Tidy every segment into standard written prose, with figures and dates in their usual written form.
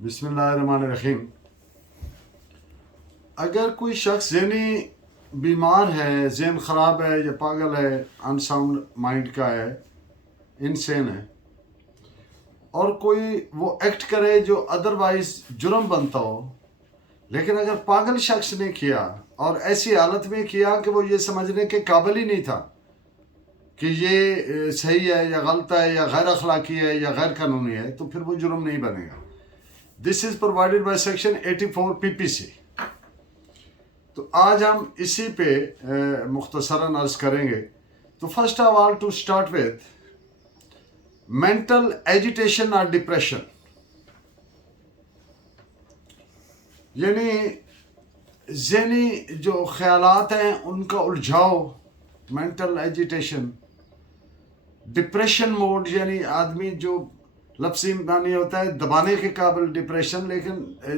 بسم اللہ الرحمن الرحیم. اگر کوئی شخص ذہنی بیمار ہے، ذہن خراب ہے یا پاگل ہے، ان ساؤنڈ مائنڈ کا ہے، انسین ہے، اور کوئی وہ ایکٹ کرے جو ادروائز جرم بنتا ہو، لیکن اگر پاگل شخص نے کیا اور ایسی حالت میں کیا کہ وہ یہ سمجھنے کے قابل ہی نہیں تھا کہ یہ صحیح ہے یا غلط ہے یا غیر اخلاقی ہے یا غیر قانونی ہے، تو پھر وہ جرم نہیں بنے گا. This is provided by section 84 PPC. تو آج ہم اسی پہ مختصراً عرض کریں گے. تو first of all to start with mental agitation اور ڈپریشن، یعنی ذہنی جو خیالات ہیں ان کا الجھاؤ، مینٹل ایجیٹیشن. ڈپریشن موڈ یعنی آدمی جو لفظی معنی ہوتا ہے دبانے کے قابل ڈپریشن، لیکن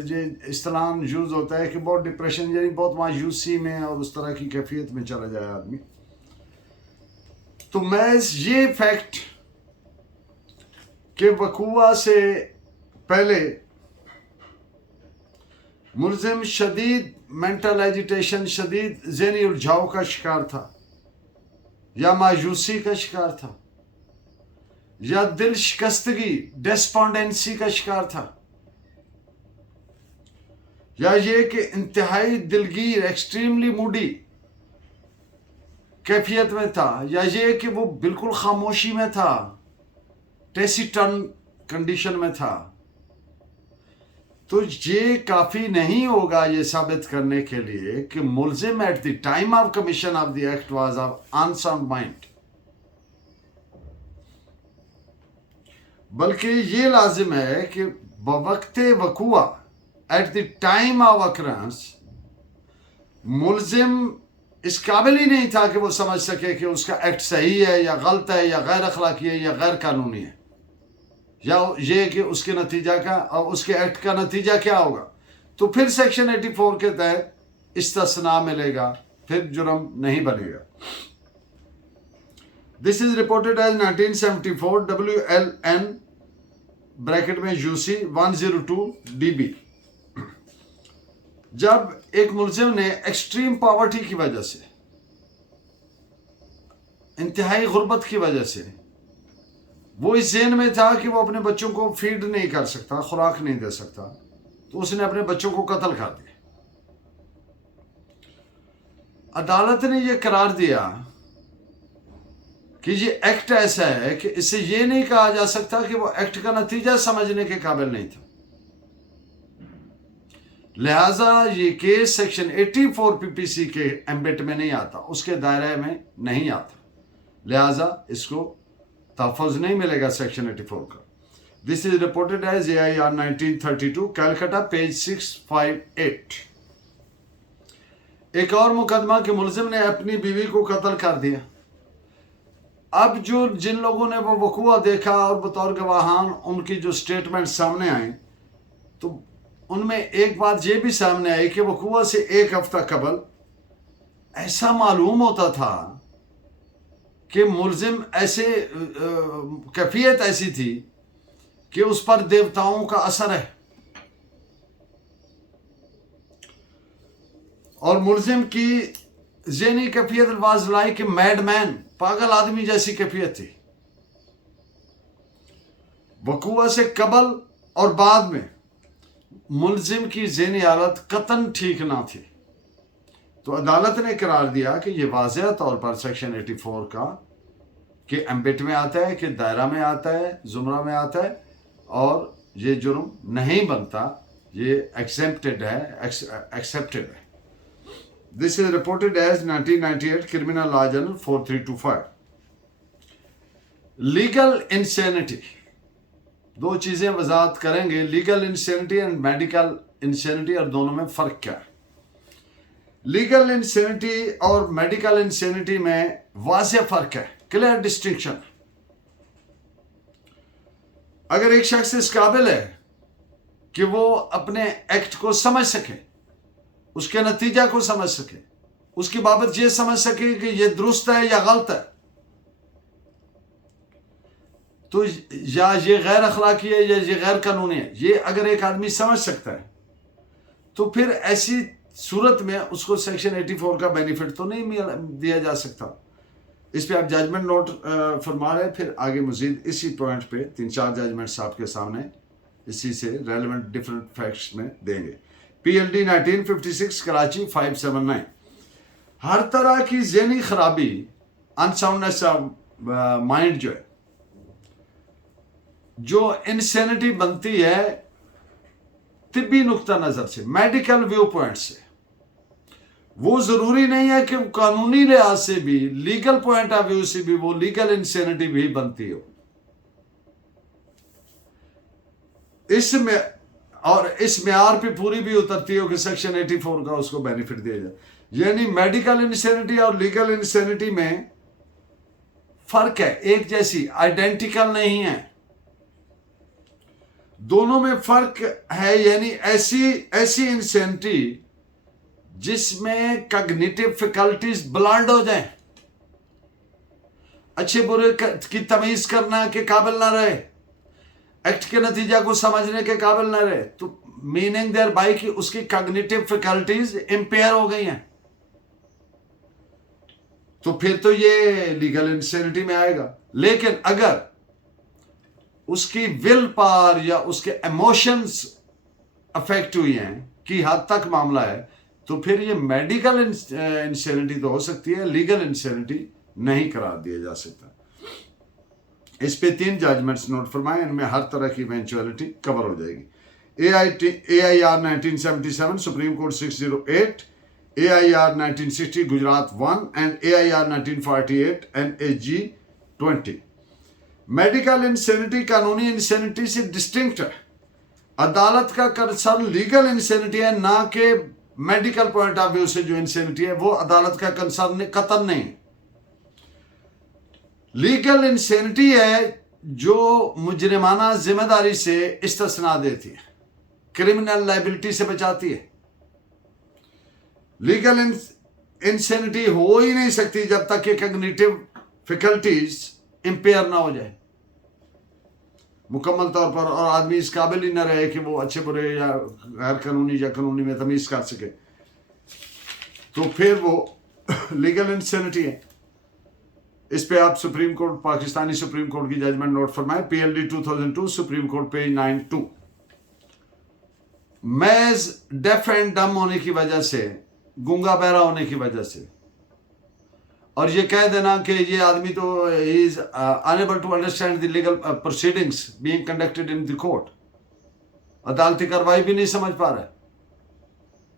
یہ اصطلاح یوز ہوتا ہے کہ بہت ڈپریشن یعنی بہت مایوسی میں اور اس طرح کی کیفیت میں چلا جائے آدمی. تو محض یہ فیکٹ کہ وقوع سے پہلے ملزم شدید مینٹل ایجیٹیشن، شدید ذہنی الجھاؤ کا شکار تھا، یا مایوسی کا شکار تھا، یا دل شکستگی ڈسپونڈنسی کا شکار تھا، یا یہ کہ انتہائی دلگیر ایکسٹریملی موڈی کیفیت میں تھا، یا یہ کہ وہ بالکل خاموشی میں تھا، ٹیسیٹن کنڈیشن میں تھا، تو یہ کافی نہیں ہوگا یہ ثابت کرنے کے لیے کہ ملزم at the time of commission of the act was of unsound mind. بلکہ یہ لازم ہے کہ بوقت وقوع at the time of occurrence ملزم اس قابل ہی نہیں تھا کہ وہ سمجھ سکے کہ اس کا ایکٹ صحیح ہے یا غلط ہے یا غیر اخلاقی ہے یا غیر قانونی ہے، یا یہ کہ اس کے نتیجہ کا اور اس کے ایکٹ کا نتیجہ کیا ہوگا. تو پھر سیکشن 84 کے تحت استثناء ملے گا، پھر جرم نہیں بنے گا. This is reported as 1974 WLN bracket میں UC 102 DB. جب ایک ملزم نے ایکسٹریم پاورٹی کی وجہ سے، انتہائی غربت کی وجہ سے، وہ اس ذہن میں تھا کہ وہ اپنے بچوں کو فیڈ نہیں کر سکتا، خوراک نہیں دے سکتا، تو اس نے اپنے بچوں کو قتل کر دیا. عدالت نے یہ قرار دیا کہ یہ ایکٹ ایسا ہے کہ اس سے یہ نہیں کہا جا سکتا کہ وہ ایکٹ کا نتیجہ سمجھنے کے قابل نہیں تھا، لہٰذا یہ کیس سیکشن 84 PPC کے ایمبٹ میں نہیں آتا، اس کے دائرے میں نہیں آتا، لہٰذا اس کو تحفظ نہیں ملے گا سیکشن 84 کا. This is reported as AIR 1932 Calcutta page 658. ایک اور مقدمہ کہ ملزم نے اپنی بیوی کو قتل کر دیا. اب جن لوگوں نے وہ وقوع دیکھا اور بطور گواہان ان کی جو سٹیٹمنٹ سامنے آئیں، تو ان میں ایک بات یہ بھی سامنے آئی کہ وقوع سے ایک ہفتہ قبل ایسا معلوم ہوتا تھا کہ ملزم ایسے کیفیت ایسی تھی کہ اس پر دیوتاؤں کا اثر ہے، اور ملزم کی ذہنی کیفیت was like a made man, پاگل آدمی جیسی کیفیت تھی. وقوع سے قبل اور بعد میں ملزم کی ذہنی حالت قطعاً ٹھیک نہ تھی. تو عدالت نے قرار دیا کہ یہ واضح طور پر سیکشن 84 کا کہ ایمبٹ میں آتا ہے، کہ دائرہ میں آتا ہے، زمرہ میں آتا ہے، اور یہ جرم نہیں بنتا، یہ ایکسیپٹڈ ہے. This is reported as 1998 Criminal Law Journal 4325. Legal insanity, دو چیزیں وضاحت کریں گے، legal insanity and medical insanity, اور دونوں میں فرق کیا ہے. لیگل انسینٹی اور میڈیکل انسینٹی میں واضح فرق ہے، کلیئر ڈسٹنکشن. اگر ایک شخص اس قابل ہے کہ وہ اپنے ایکٹ کو سمجھ سکے، اس کے نتیجہ کو سمجھ سکے، اس کی بابت یہ سمجھ سکے کہ یہ درست ہے یا غلط ہے، تو یا یہ غیر اخلاقی ہے یا یہ غیر قانونی ہے، یہ اگر ایک آدمی سمجھ سکتا ہے تو پھر ایسی صورت میں اس کو سیکشن 84 کا بینیفٹ تو نہیں دیا جا سکتا. اس پہ آپ ججمنٹ نوٹ فرما رہے ہیں. پھر آگے مزید اسی پوائنٹ پہ 3-4 ججمنٹس آپ کے سامنے اسی سے ریلیونٹ ڈفرنٹ فیکٹس میں دیں گے. P L D 1956 Karachi 579. ہر طرح کی ذہنی خرابی انساؤنڈنس آف مائنڈ جو انسینٹی بنتی ہے طبی نقطہ نظر سے، میڈیکل ویو پوائنٹ سے، وہ ضروری نہیں ہے کہ قانونی لحاظ سے بھی، لیگل پوائنٹ آف ویو سے بھی وہ لیگل انسینٹی بھی بنتی ہو. اس معیار پہ پوری بھی اترتی ہو کہ سیکشن 84 کا اس کو بینیفٹ دیا جائے. یعنی میڈیکل انسینٹی اور لیگل انسینٹی میں فرق ہے، ایک جیسی آئیڈینٹیکل نہیں ہے، دونوں میں فرق ہے. یعنی ایسی انسینٹی جس میں کگنیٹو فیکلٹیز بلانڈ ہو جائیں، اچھے برے کی تمیز کرنا کے قابل نہ رہے، ایکٹ کے نتیجہ کو سمجھنے کے قابل نہ رہے، تو میننگ دیر بائی کی اس کی کگنیٹو فیکلٹیز امپیئر ہو گئی ہیں، تو پھر تو یہ لیگل انسینٹی میں آئے گا. لیکن اگر اس کی ول پاور یا اس کے ایموشنز افیکٹ ہوئی ہیں کی حد تک معاملہ ہے، تو پھر یہ میڈیکل انسینٹی تو ہو سکتی ہے، لیگل انسینٹی نہیں قرار دیا جا سکتا. اس پہ 3 ججمنٹس نوٹ فرمائیں، ان میں ہر طرح کی ایونچوالٹی کور ہو جائے گی. A I R 1977 Supreme Court 608، A I R 1960 Gujarat 1 and A I R 1948 N H G 20. Medical insanity قانونی انسینٹی سے ڈسٹنکٹ ہے. عدالت کا کنسرن لیگل انسینٹی ہے، نہ کہ میڈیکل پوائنٹ آف ویو سے جو انسینٹی ہے وہ عدالت کا کنسرن قطعاً نہیں. لیگل انسینٹی ہے جو مجرمانہ ذمہ داری سے استثناء دیتی ہے، کرمنل لائبلٹی سے بچاتی ہے. لیگل انسینٹی ہو ہی نہیں سکتی جب تک کہ کگنیٹو فیکلٹیز امپیئر نہ ہو جائے مکمل طور پر، اور آدمی اس قابل ہی نہ رہے کہ وہ اچھے برے یا غیر قانونی یا قانونی میں تمیز کر سکے، تو پھر وہ لیگل انسینٹی ہے. اس پہ آپ supreme court, Pakistani supreme court کی ججمنٹ نوٹ فرمائیں. P L D 2002 supreme court page 92. میز ڈیف اینڈ ڈم ہونے کی وجہ سے، گونگا بہرا ہونے کی وجہ سے، اور یہ کہہ دینا کہ یہ آدمی تو he is unable to understand the legal proceedings being conducted in the court، عدالتی کاروائی بھی نہیں سمجھ پا رہا ہے،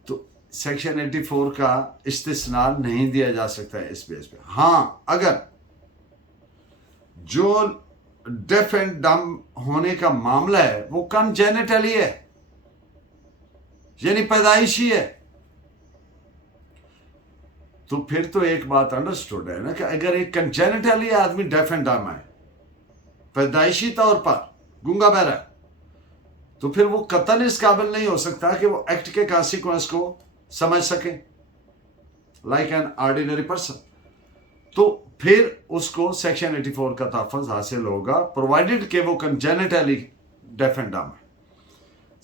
تو سیکشن 84 کا استثناء نہیں دیا جا سکتا ہے اس بیس پہ. ہاں اگر جو ڈیف اینڈ ڈم ہونے کا معاملہ ہے وہ کنجینیٹلی ہے، یعنی پیدائشی ہے، تو پھر تو ایک بات انڈرسٹوڈ ہے نا کہ اگر ایک کنجینیٹلی آدمی ڈیف اینڈ ڈم ہے، پیدائشی طور پر گونگا بہرا ہے، تو پھر وہ قطعاً اس قابل نہیں ہو سکتا کہ وہ ایکٹ کے کانسیکوینس کو سمجھ سکے لائک این آرڈینری پرسن. تو پھر اس کو سیکشن 84 کا تحفظ حاصل ہوگا پرووائڈڈ کہ وہ کنجینیٹلی ڈیف اینڈ ڈم ہے.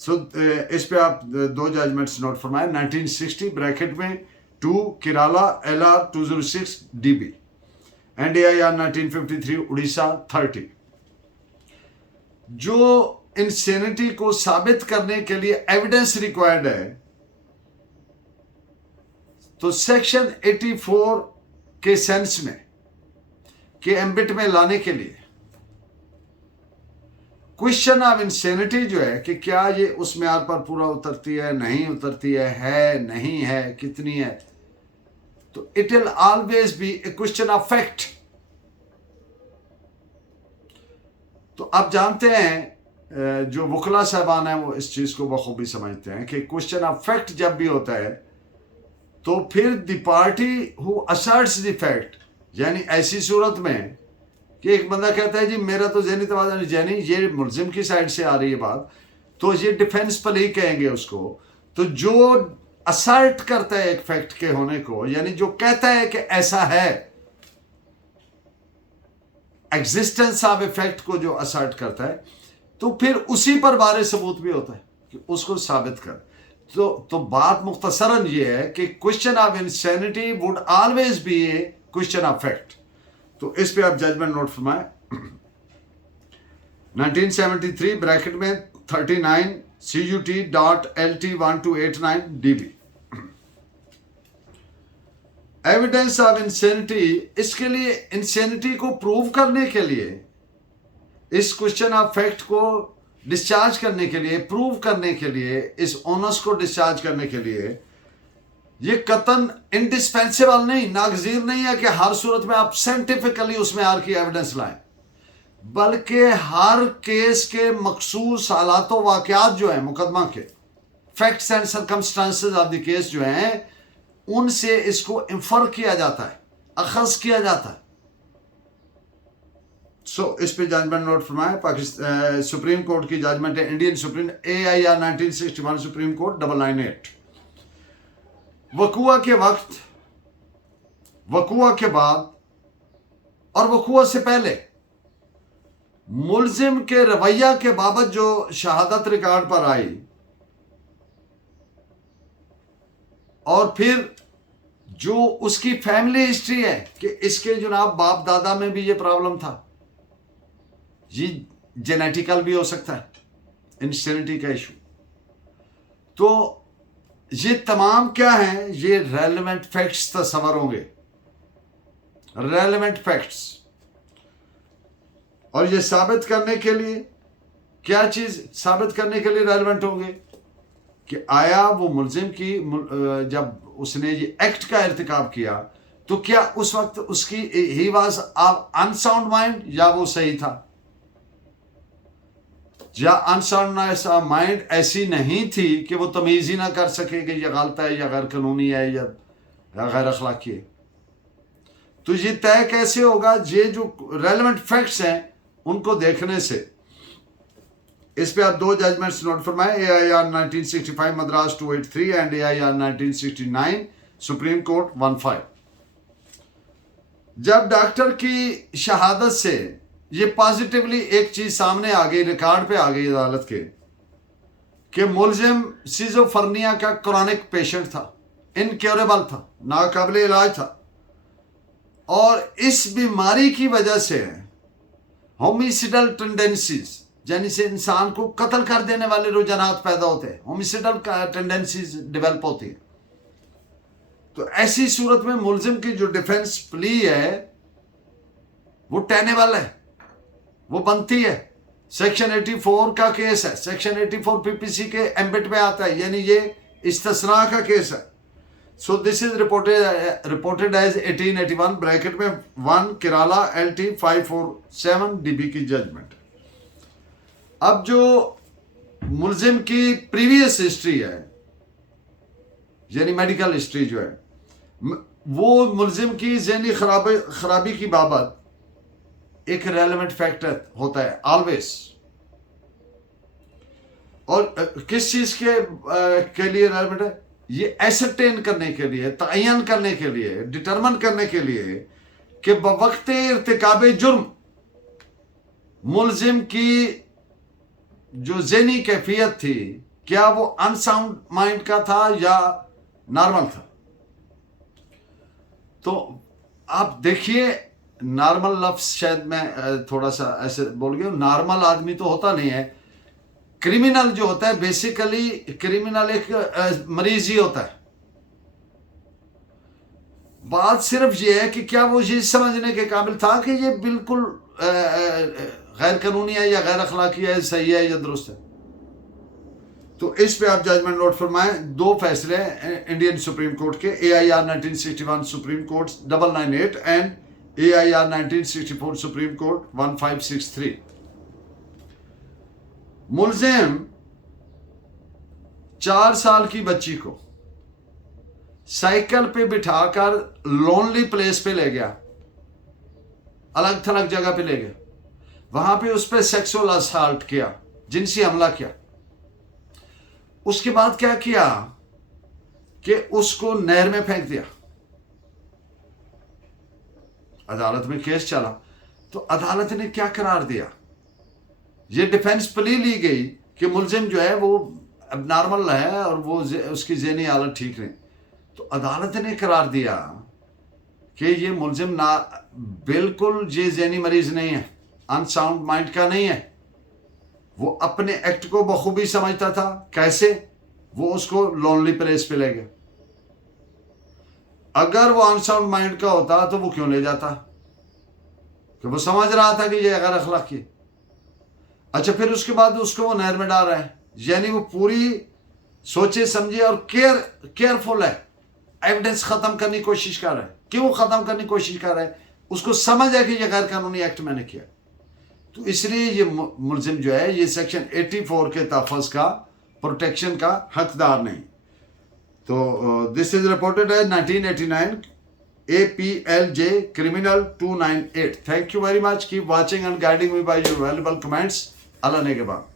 سو اس پہ آپ 2 ججمنٹس نوٹ فرمائیں. 1960 بریکٹ میں 2 Kerala L R 206 D B and A I are 1953 Orissa 30. جو انسینٹی کو ثابت کرنے کے لیے ایویڈنس ریکوائرڈ ہے، تو سیکشن 84 کے سینس میں کہ ایمبٹ میں لانے کے لیے کوشچن آف انسینٹی جو ہے کہ کیا یہ اس معیار پر پورا اترتی ہے، نہیں اترتی ہے نہیں ہے، کتنی ہے، تو it will always be a question of fact. تو آپ جانتے ہیں جو وکلا صاحبان ہیں وہ اس چیز کو بخوبی سمجھتے ہیں کہ کوشچن آف فیکٹ جب بھی ہوتا ہے تو پھر دی پارٹی ہو اسرٹس دی فیکٹ، یعنی ایسی صورت میں کہ ایک بندہ کہتا ہے جی میرا تو ذہنی توازن ذہنی، یہ ملزم کی سائڈ سے آ رہی ہے بات، تو یہ ڈیفینس پلی کہیں گے اس کو. تو جو اسرٹ کرتا ہے ایک فیکٹ کے ہونے کو، یعنی جو کہتا ہے کہ ایسا ہے، ایگزسٹنس آف افیکٹ کو جو اسرٹ کرتا ہے تو پھر اسی پر بارے ثبوت بھی ہوتا ہے کہ اس کو ثابت کر. تو بات مختصراً یہ ہے کہ question of insanity would always be a question of fact. تو اس پہ آپ ججمنٹ نوٹ فرمائیں. 1973 بریکٹ میں 39 CUT.LT1289 DB. Evidence of insanity, اس کے لیے انسینٹی کو پروو کرنے کے لیے، اس کوشچن آف فیکٹ کو ڈسچارج کرنے کے لیے، پروو کرنے کے لیے، اس اونس کو ڈسچارج کرنے کے لیے یہ قطعاً انڈسپینسیبل نہیں، ناگزیر نہیں ہے کہ ہر صورت میں آپ سائنٹیفکلی اس معیار کی ایویڈنس لائیں، بلکہ ہر کیس کے مخصوص حالات و واقعات جو ہیں مقدمہ کے، facts and circumstances of the case جو ہیں، ان سے اس کو انفر کیا جاتا ہے، اخذ کیا جاتا ہے. اس پہ ججمنٹ نوٹ فرمائیں. پاکستان سپریم کورٹ کی ججمنٹ ہے، Indian supreme AIR 1961 supreme court 998. وقوع کے وقت، وقوع کے بعد اور وقوع سے پہلے ملزم کے رویہ کے بابت جو شہادت ریکارڈ پر آئی، اور پھر جو اس کی فیملی ہسٹری ہے کہ اس کے جناب باپ دادا میں بھی یہ پرابلم تھا، یہ جینیٹیکل بھی ہو سکتا ہے انسینٹی کا ایشو. تو یہ تمام کیا ہیں؟ یہ ریلیونٹ فیکٹس تصور ہوں گے، ریلیونٹ فیکٹس. اور یہ ثابت کرنے کے لیے کیا چیز ثابت کرنے کے لیے ریلیونٹ ہوں گے کہ آیا وہ ملزم کی جب اس نے یہ ایکٹ کا ارتکاب کیا تو کیا اس وقت اس کی ہی واز انساؤنڈ مائنڈ یا وہ صحیح تھا، یا انساؤنڈنس آف مائنڈ ایسی نہیں تھی کہ وہ تمیز ہی نہ کر سکے کہ یہ غلط ہے یا غیر قانونی ہے یا غیر اخلاقی ہے. تو یہ طے کیسے ہوگا؟ یہ جو ریلیونٹ فیکٹس ہیں ان کو دیکھنے سے. اس پہ آپ دو ججمنٹس نوٹ فرمائیں. AIR 1965 Madras 283 and AIR 1969 supreme court 15. جب ڈاکٹر کی شہادت سے یہ پازیٹیولی ایک چیز سامنے آ گئی، ریکارڈ پہ آ گئی عدالت کے، کہ ملزم سیزوفرنیا کا کرونک پیشنٹ تھا، انکیوریبل تھا، ناقابل علاج تھا، اور اس بیماری کی وجہ سے ہومیسیڈل ٹینڈنسیز، یعنی سے انسان کو قتل کر دینے والے رجحانات پیدا ہوتے ہیں، ہومیسیڈل ٹینڈنسیز ڈیولپ ہوتی ہیں. تو ایسی صورت میں ملزم کی جو ڈیفنس پلی ہے وہ ٹینیبل ہے، وہ بنتی ہے. سیکشن 84 کا کیس ہے، سیکشن 84 PPC کے ایمبٹ میں آتا ہے، یعنی یہ استثناء کا کیس ہے. سو دس از رپورٹڈ ایز 1881 بریکٹ میں 1 کیرالا LT 547 DB کی ججمنٹ. اب جو ملزم کی پریویس ہسٹری ہے، یعنی میڈیکل ہسٹری جو ہے، وہ ملزم کی ذہنی خرابی کی بابت ایک ریلیونٹ فیکٹر ہوتا ہے آلویز. اور کس چیز کے لیے ریلیونٹ ہے؟ یہ ایسرٹین کرنے کے لیے، تعین کرنے کے لیے، ڈٹرمن کرنے کے لیے کہ بوقت ارتکاب جرم ملزم کی جو ذہنی کیفیت تھی، کیا وہ انساؤنڈ مائنڈ کا تھا یا نارمل تھا. تو آپ دیکھیے، نارمل لفظ شاید میں تھوڑا سا ایسے بول گیا، نارمل آدمی تو ہوتا نہیں ہے. کرمینل جو ہوتا ہے بیسیکلی، کرمینل ایک مریض ہی ہوتا ہے. بات صرف یہ ہے کہ کیا وہ یہ سمجھنے کے قابل تھا کہ یہ بالکل غیر قانونی ہے یا غیر اخلاقی ہے، صحیح ہے یا درست ہے. تو اس پہ آپ ججمنٹ نوٹ فرمائیں. دو فیصلے انڈین سپریم کورٹ کے، AIR 1961 supreme court 998 and AIR 1964 supreme court 1563. ملزم 4 سال کی بچی کو سائیکل پہ بٹھا کر لونلی پلیس پہ لے گیا، الگ تھلگ جگہ پہ لے گیا، وہاں پہ اس پہ سیکسول اسالٹ کیا، جنسی حملہ کیا. اس کے بعد کیا کیا کہ اس کو نہر میں پھینک دیا. عدالت میں کیس چلا تو عدالت نے کیا قرار دیا؟ یہ ڈیفینس پلی لی گئی کہ ملزم جو ہے وہ اب نارمل ہے اور وہ اس کی ذہنی حالت ٹھیک نہیں. تو عدالت نے قرار دیا کہ یہ ملزم بالکل یہ ذہنی مریض نہیں ہے، ان ساؤنڈ مائنڈ کا نہیں ہے. وہ اپنے ایکٹ کو بخوبی سمجھتا تھا. کیسے؟ وہ اس کو لونلی پلیس پہ لے گیا. اگر وہ ان ساؤنڈ مائنڈ کا ہوتا تو وہ کیوں لے جاتا؟ کہ وہ سمجھ رہا تھا کہ یہ غیر اخلاقی. اچھا پھر اس کے بعد اس کو وہ نہر میں ڈال رہا ہے. یعنی وہ پوری سوچے سمجھے اور کیئرفل ہے، ایویڈنس ختم کرنے کی کوشش کر رہا ہے. کیوں ختم کرنے کی کوشش کر رہا ہے؟ اس کو سمجھ ہے کہ یہ غیر قانونی ایکٹ میں نے کیا. تو اس لیے یہ ملزم جو ہے یہ سیکشن 84 کے تحفظ کا پروٹیکشن کا حقدار نہیں. تو دس از رپورٹڈ ہے 1989 APLJ Criminal 298. Thank you very much. Keep watching and guiding me by your valuable comments. Allah Negeban.